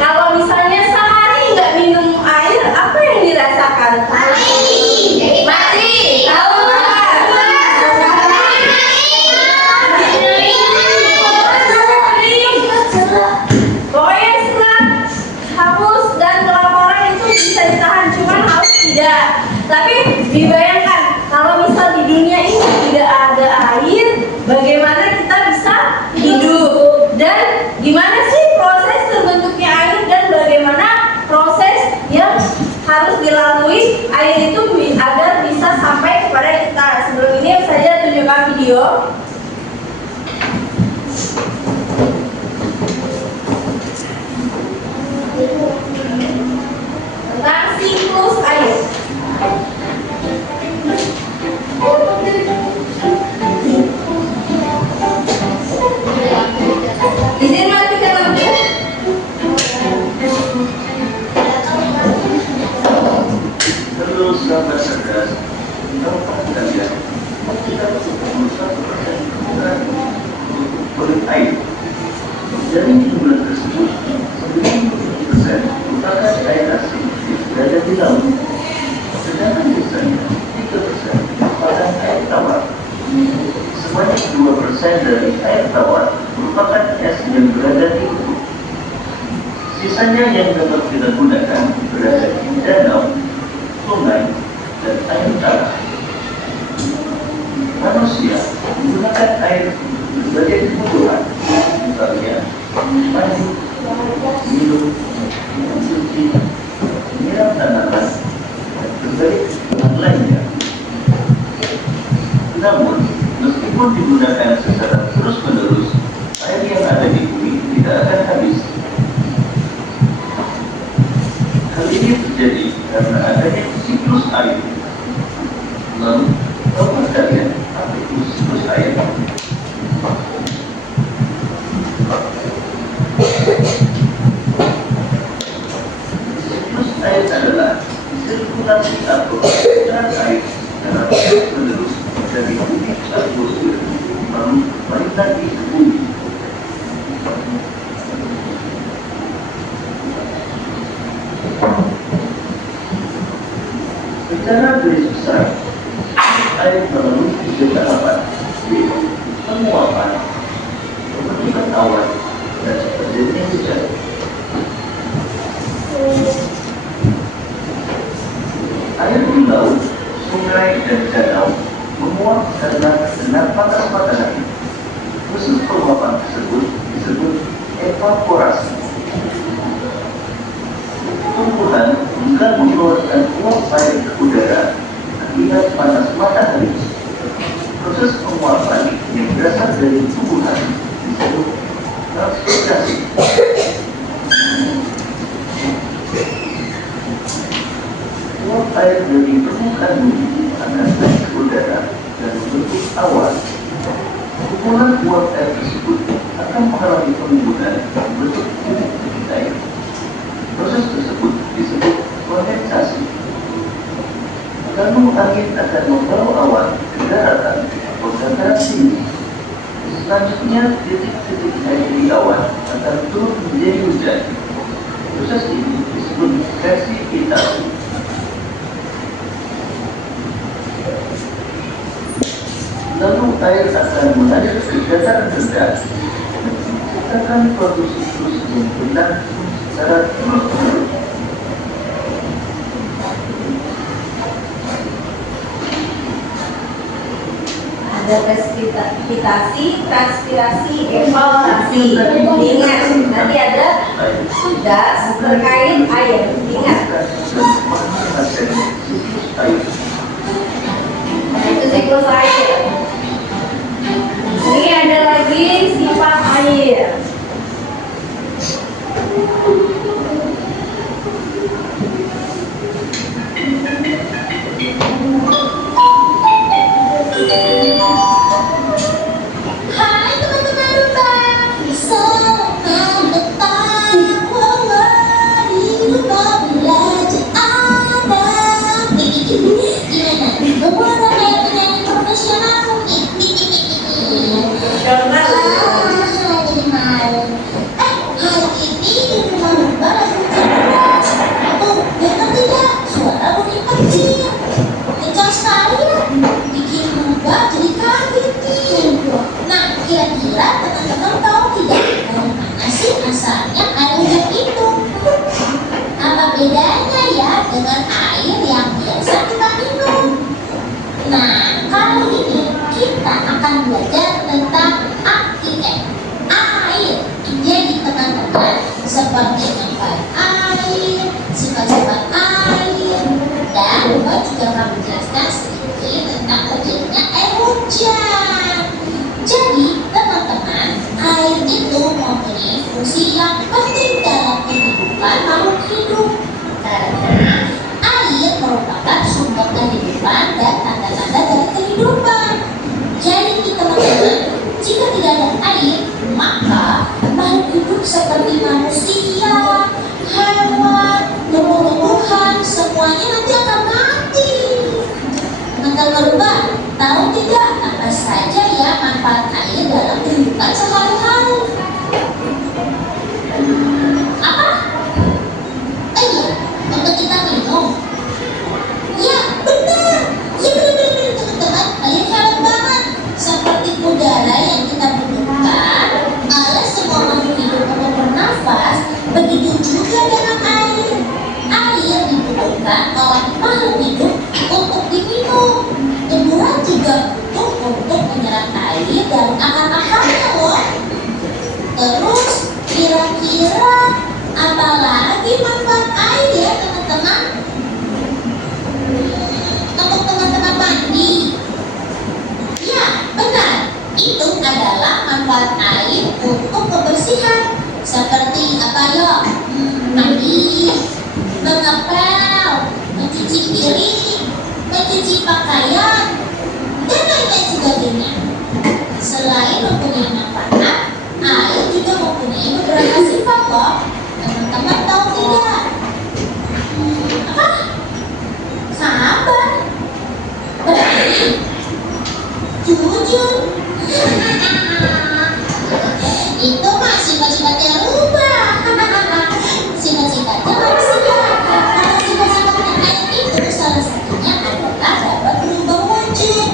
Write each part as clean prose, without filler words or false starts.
Kalau misalnya sehari nggak minum air, apa yang dirasakan? Mati. Tahu nggak? Pokoknya serat, haus dan kelaparan itu bisa ditahan, cuman haus tidak. Tapi dibayangkan kalau misal di dunia ini tidak ada air, bagaimana kita bisa hidup? Dan gimana sih proses terbentuknya air dan bagaimana proses yang harus dilalui air itu agar bisa sampai kepada kita? Sebelum ini saya tunjukkan video. Tentang siklus air. Izin matikan lampu. Halo sahabat cerdas, tahukah kalian kita perlu 1% kebutuhan untuk kulit air. Dari jumlah tersebut, 97% merupakan air asin yang berada di laut, sedangkan sisanya 3% merupakan air tawar. Sebanyak 2% dari air tawar merupakan es yang berada di kutub. Sisanya yang dapat kita gunakan berada di danau, sungai, dan air tanah. Manusia menggunakan air sebagai kebutuhan, misalnya mandi, minum, mencuci, menyiram tanaman, dan berbagai kebutuhan lainnya. Namun, meskipun digunakan secara terus-menerus, air yang ada di bumi tidak akan habis. Hal ini terjadi karena adanya siklus air. Lalu, tahukah kalian apa itu siklus air? Siklus air adalah sirkulasi atau aliran air secara terus-menerus dari bumi ke atmosfer, lalu balik lagi ke bumi. Secara garis besar, air melalui 3 tahapan, yaitu penguapan, pembentukan awan, dan terjadinya hujan. Air di laut, sungai, dan danau menguap karena terkena panas-panasan. Proses penguapan tersebut disebut evaporasi. Tumbuhan enggan mengeluarkan uap air ke udara akibat panas matahari. Proses penguapan yang berasal dari tumbuhan disebut transpirasi. Uap air dari permukaan bumi akan naik ke udara dan membentuk awan. Kumpulan uap air tersebut akan mengalami penimbunan bentuk titik-titik air. Proses tersebut disebut kondensasi. Lalu angin akan membawa awan ke daratan atau dataran tinggi. Selanjutnya, titik-titik air di awan akan turun menjadi hujan. Proses ini disebut presipitasi. Lalu air akan mengalir ke dataran rendah. Menciptakan suatu siklus yang berlangsung secara terus-menerus. Ada presipitasi, transpirasi, evaporasi. Ingat, nanti ada gas terkait air. Ingat. Nah, itu siklus air. Ini ada lagi sifat air. Hai teman-teman rumah, selamat datang. Di rumah belajar Adam. Gimana? Kamu ada penyanyi profesional mungkin? Contoh. Jadi mempunyai fungsi yang penting dalam kehidupan makhluk hidup. Karena air merupakan sumber kehidupan dan tanda-tanda dari kehidupan. Jadi teman-teman, jika tidak ada air, maka makhluk hidup seperti manusia, hewan, tumbuh-tumbuhan, semuanya nanti akan mati. Teman-teman, tahu tidak apa saja ya manfaat air dalam kehidupan sehari-hari? Apa? Iya, untuk kita minum. Ya, benar. Ya, benar-benar teman-teman. Kalian hebat banget. Seperti udara yang kita butuhkan oleh semua makhluk hidup untuk bernafas, begitu juga dengan air. Air dibutuhkan oleh makhluk hidup untuk diminum. Tumbuhan juga butuh untuk menyerap air dari akar-akarnya loh. Terus kira-kira apa lagi manfaat air ya teman-teman? Untuk teman-teman mandi. Ya, benar. Itu adalah manfaat air untuk kebersihan. Seperti apa ya? Mandi, mengepel, mencuci piring, mencuci pakaian, dan lain-lain sebagainya. Selain mempunyai manfaat, air juga mempunyai beberapa sifat loh. Teman-teman tahu tidak? Apa? Sabar. Berani. Jujur. Itu mah sifat-sifatnya rubah. Sifat-sifatnya manusia. Karena sifat-sifatnya air itu salah satunya adalah dapat berubah wujud.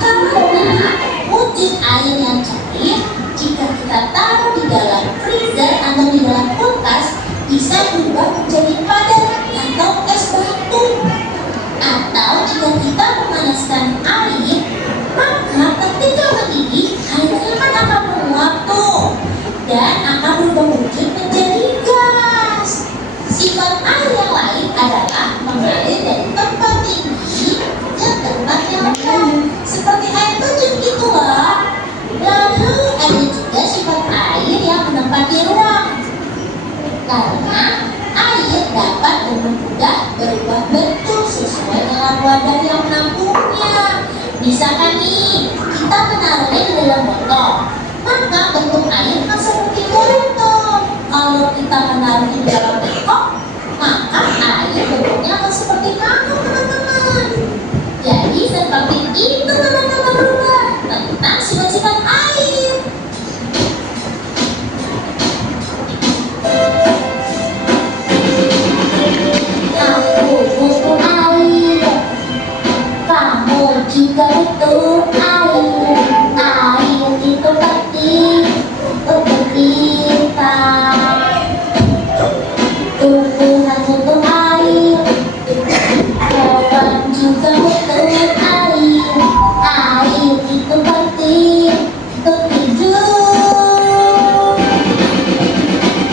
Karena wujud air yang cair, jika kita taruh di dalam freezer atau di dalam kulkas, bisa berubah menjadi padat atau es batu. Atau jika kita memanaskan air, maka ketika mendidih, airnya kan akan menguap tuh dan akan berubah wujud menjadi gas. Sifat air yang lain adalah mengalir dari tempat tinggi ke tempat yang rendah, seperti air terjun gitu loh. Lalu ada juga sifat air yang menempati ruang, karena air dapat dengan mudah berubah bentuk sesuai dengan wadah yang menampungnya. Misalkan nih, kita menaruhnya di dalam botol, maka bentuk air akan seperti botol. Kalau kita menaruhnya di dalam mangkok, maka air bentuknya akan seperti mangkok, teman-teman. Jadi seperti itu teman-teman berubah tentang sifat-sifat air. Aku butuh air, kamu juga butuh air. Air itu penting untuk kita. Tumbuhan butuh air, hewan juga butuh air. Air itu penting untuk hidup.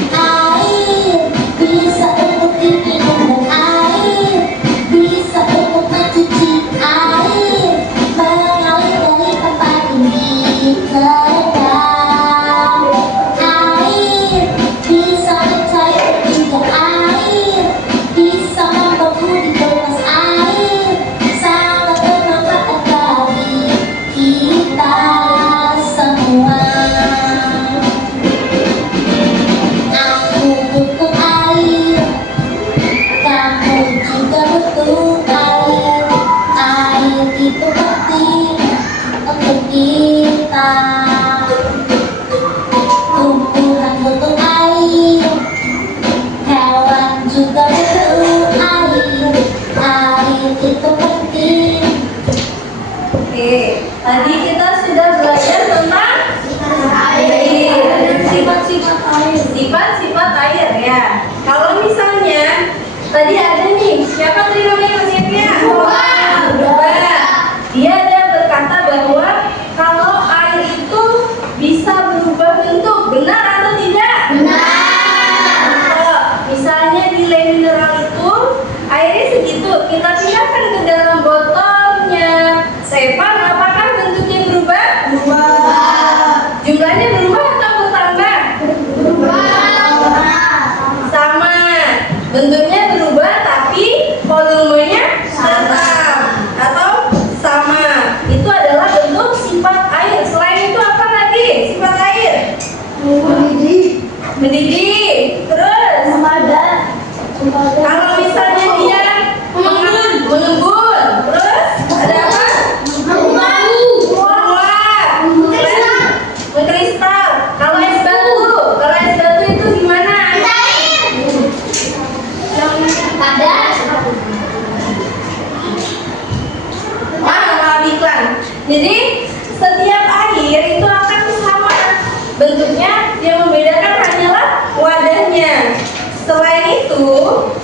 Air bisa untuk diminum dan air bisa untuk mencuci. Air mengalir dari tempat tinggi ke rendah. Air bisa mencair juga. Air bisa membeku di kulkas. Air sangat bermanfaat bagi kita semua. Aku butuh air, kamu juga butuh air. Air itu penting untuk kita. Tumbuhan butuh air, hewan juga butuh air. Air itu penting. Oke, tadi kita sudah belajar tentang air, sifat-sifat air, sifat-sifat air ya. Kalau misalnya tadi ada nih, siapa tadi namanya siapnya? Berubah. Dia ada berkata bahwa kalau air itu bisa berubah bentuk, benar atau tidak? Benar. Kalau misalnya nilai mineral itu airnya segitu, kita pindahkan ke dalam botolnya. Sepan, apakah bentuknya berubah? Berubah. Jumlahnya berubah atau bertambah? Berubah. Mendidih. Terus kalau misalnya dia mengembun, terus ada apa? Menguap, mengkristal. Kalau es batu itu gimana? Iklan. Jadi setiap air itu akan sama bentuknya, yang membedakan hanyalah wadahnya. Selain itu,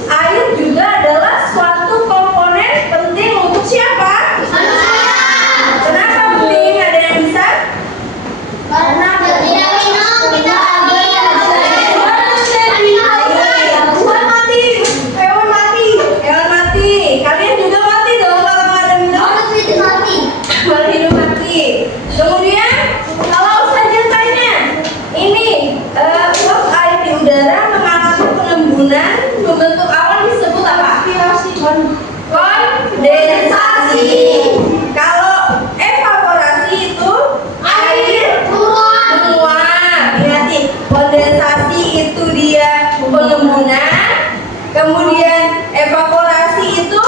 air juga adalah suatu komponen penting untuk siapa? Kenapa penting? Ada yang bisa? Hewan mati. Kalian juga mati dong kalau nggak ada minum. Buat hidup mati. Kemudian kalau saja tanya, ini uap air di udara mengalami pengembunan membentuk awan disebut apa? Kondensasi. Kalau evaporasi itu air menguap. Ingat, kondensasi itu dia pengembunan, kemudian evaporasi itu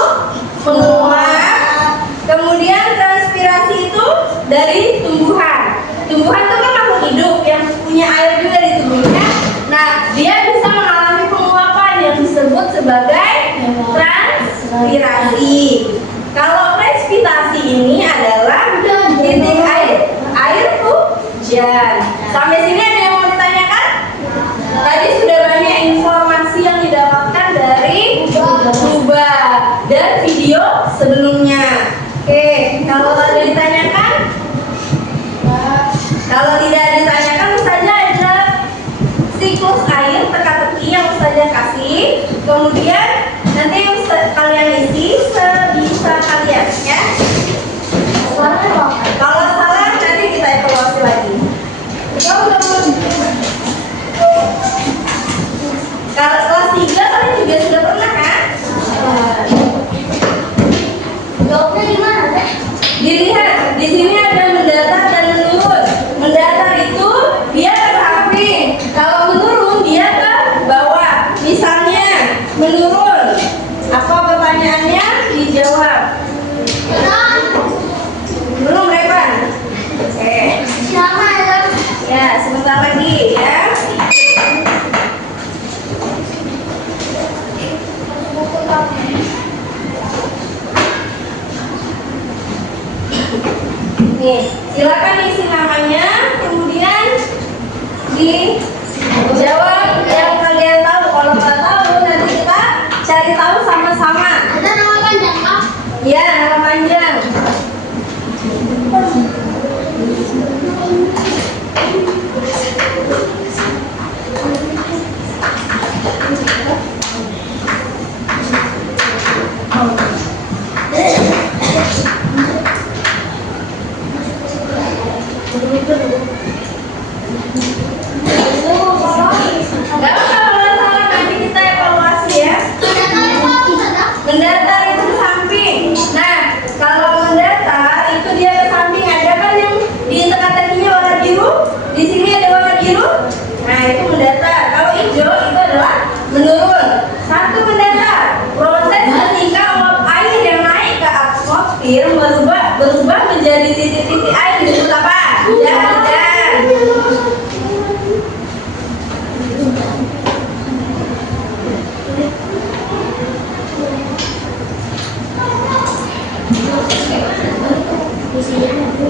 menguap, kemudian transpirasi itu dari tumbuhan. Tumbuhan itu kan makhluk hidup yang punya air juga di tubuhnya. Nah, dia bisa mengalami penguapan yang disebut sebagai transpirasi. Kalau presipitasi ini adalah titik air hujan. Sampai sini ada yang mau ditanyakan? Tadi sudah banyak informasi yang didapatkan dari Tuba dan video sebelumnya. Oke, kalau ada ditanyakan? Kalau tidak ditanyakan, saja ada siklus air teka-teki yang saja kasih. Kemudian nanti kalian isi sebisa kalian, ya. Kalau salah nanti kita evaluasi lagi. Kalau kelas 3 kalian juga sudah pernah kan? Jawabnya di mana, Teh? Dilihat, di sini ada mendatar dan menurun. Mendatar itu dia ke samping. Kalau menurun dia ke bawah. Misalnya menurun. Apa pertanyaannya? Dijawab. Belum, Revan? Oke. Ya, sebentar lagi ya. Nih, silakan isi namanya, kemudian dijawab yang kalian tahu. Kalau nggak tahu, nanti kita cari tahu sama-sama. Ada nama panjang, Kak? Ya, nama panjang. Gak usah kalau salah, nanti kita evaluasi ya. Mendatar itu ke samping. Nah, kalau mendatar itu dia ke samping, ada kan yang di teka-tekinya warna biru. Di sini ada warna biru. Nah, itu mendatar. Kalau hijau itu adalah menurun. Satu mendatar. Proses ketika uap air yang naik ke atmosfer berubah menjadi titik-titik air disebut apa? Hujan.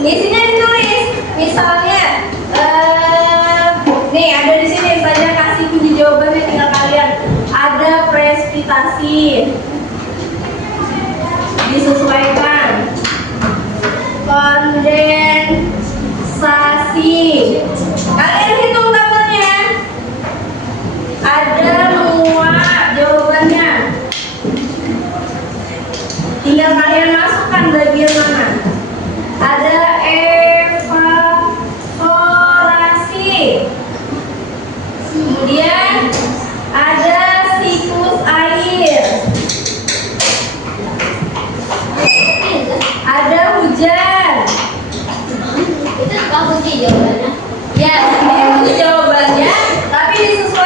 Isinya ditulis. Misalnya, nih ada di sini saja kasih kunci jawabannya, tinggal kalian. Ada presipitasi, disesuaikan. Kondensasi, kalian hitung tabelnya. Ada menguap, jawabannya. Tinggal kalian masukkan bagian mana. Ada evaporasi, kemudian ada siklus air, ada hujan. Itu kunci jawabannya. Ya, ini jawabannya, tapi disesuaikan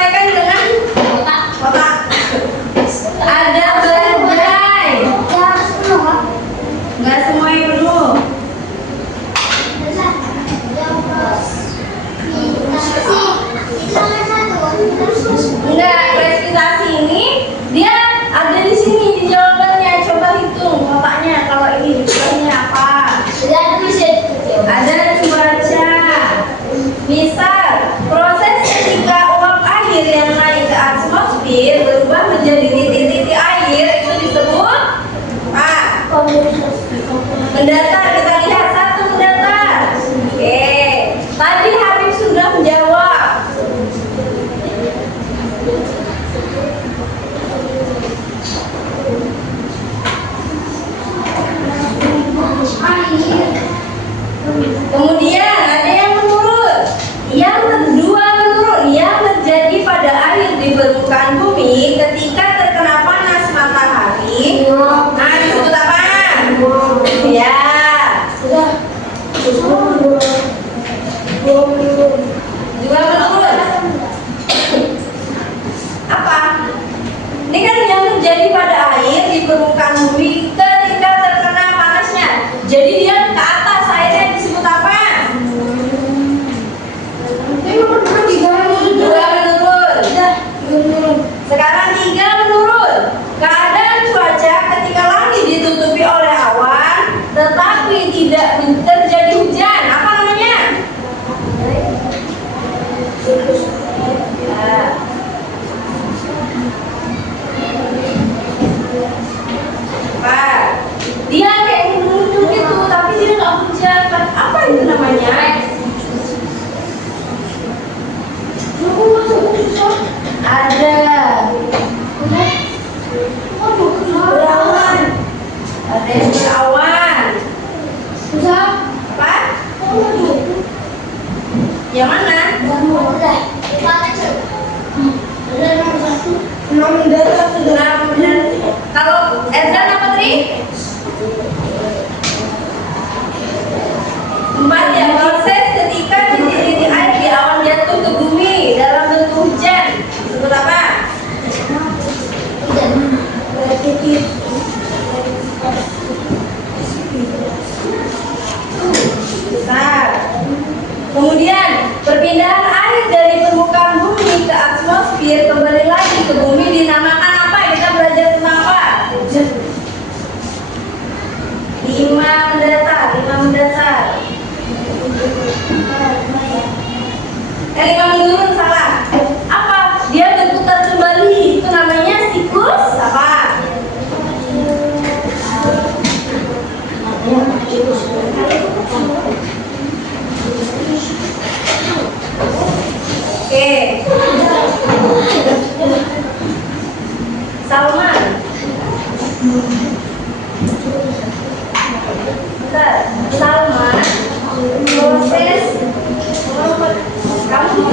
Kalau Edgar apa tadi? 4 ya, proses ketika titik-titik air di awan jatuh ke bumi dalam bentuk hujan disebut apa? Besar. Kemudian perpindahan air dari permukaan bumi ke atmosfer kembali lagi ke bumi dinamakan apa? Kita belajar tentang apa? Lima mendatar. Lima menurun salah. Apa? Dia berputar kembali. Itu namanya siklus apa? Oke. Salman. Bentar. Salman. Proses kamu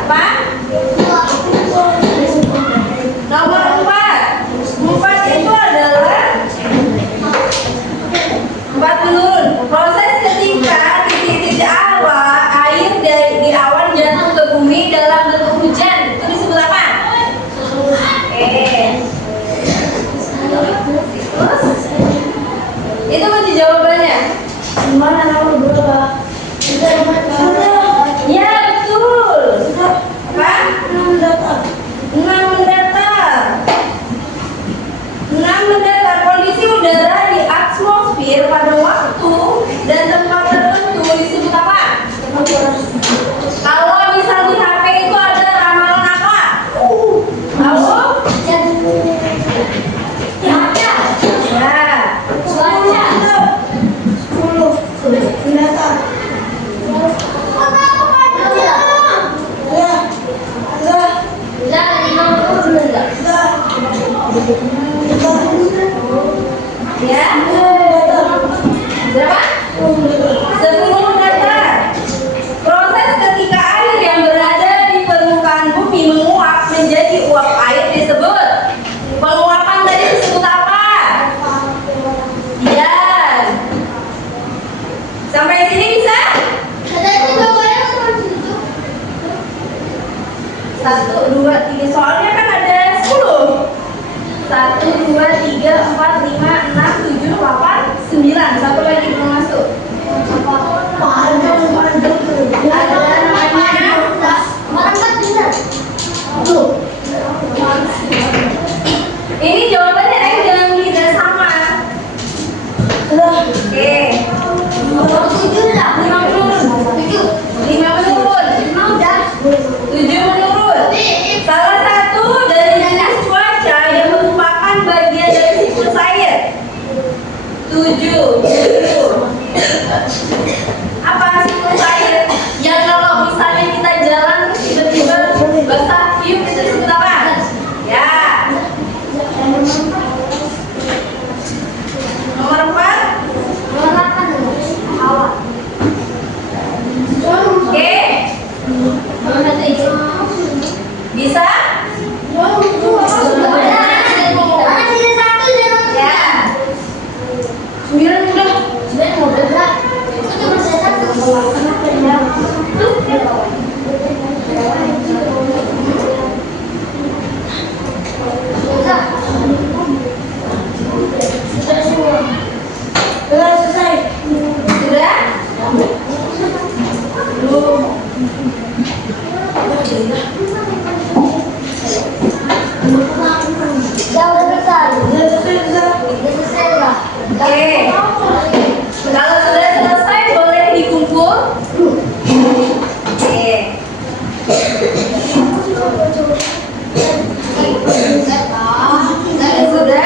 apa? Nomor 4. 4 itu adalah 4 menurun. Proses ketika titik-titik air di awan jatuh ke bumi dalam bentuk hujan itu disebut apa? Itu kunci jawabannya. Gimana nomor berapa? Ya betul. Apa? 6 mendatar. 6 mendatar. Kondisi udara di atmosfer pada waktu dan tempat tertentu disebut apa? Kalau misal di HP itu ada ramalan apa? Tahu? Ya. Berapa? 10 mendatar. Proses ketika air yang berada di permukaan bumi menguap menjadi uap air disebut penguapan. Tadi disebut apa? Ya. Sampai sini bisa? 1, 2, 3. Soalnya kan ada 10. 1, 2, 3, 4, 5, 6, 7, 8, 9. Satu lagi belum masuk. Ada namanya ini jawabannya jangan tidak sama. Oke. 5 menurun. 7 menurun. Salah satu dari jenis cuaca yang merupakan bagian dari siklus air. 7. Apa siklus air? Yang kalau misalnya kita jalan tiba-tiba basah tiup itu disebut apa? Ya. Nomor 4. Awan. Oke. Bisa? Ya. 9 udah. Selesai. Sudah? Belum. Oke. Kalau sudah selesai boleh dikumpul. Oke. Sudah?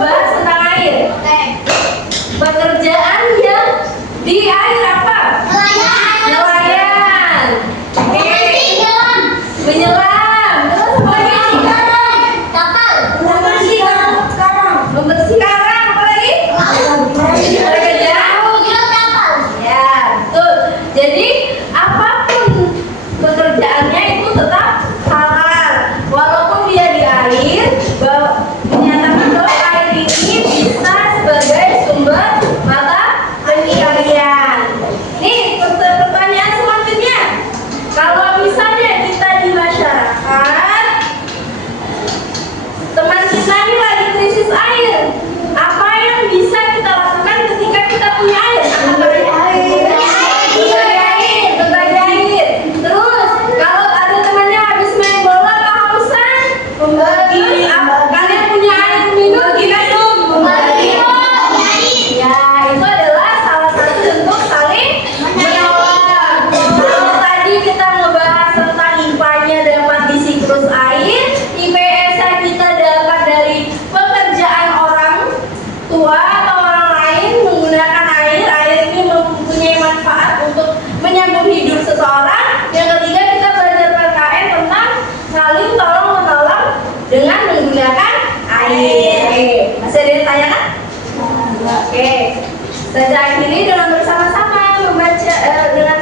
ngebahas tentang air. Pekerjaan yang di air apa? Nelayan. Oke. Menyelam. Terus apa lagi? Membersih karang. Apa lagi? Pekerjaan. Ya, betul. Jadi apapun pekerjaannya itu tetap halal, walaupun dia di air. Menyatakan bahwa air ini bisa sebagai sumber mata pencaharian. Nih pertanyaan selanjutnya, kalau misalnya kita di masyarakat, teman kita ini lagi krisis air, apa yang bisa kita lakukan ketika kita punya air? Berbagi air. Terus kalau ada temannya habis main bola kehausan, membagi. Kalian punya air minum, kita membagi. Ya, itu adalah salah satu bentuk saling menolong. Kalau tadi kita ngebahas tentang IPA-nya dapat di siklus air, IPS-nya kita dapat dari pekerjaan orang tua atau orang lain menggunakan air. Air ini mempunyai manfaat untuk menyambung hidup seseorang. Yang ketiga, kita belajar PKN tentang saling tolong menolong dengan menggunakan air. Oke, masih ada yang tanyakan? Oke, saya akhiri dengan bersama-sama membaca dengan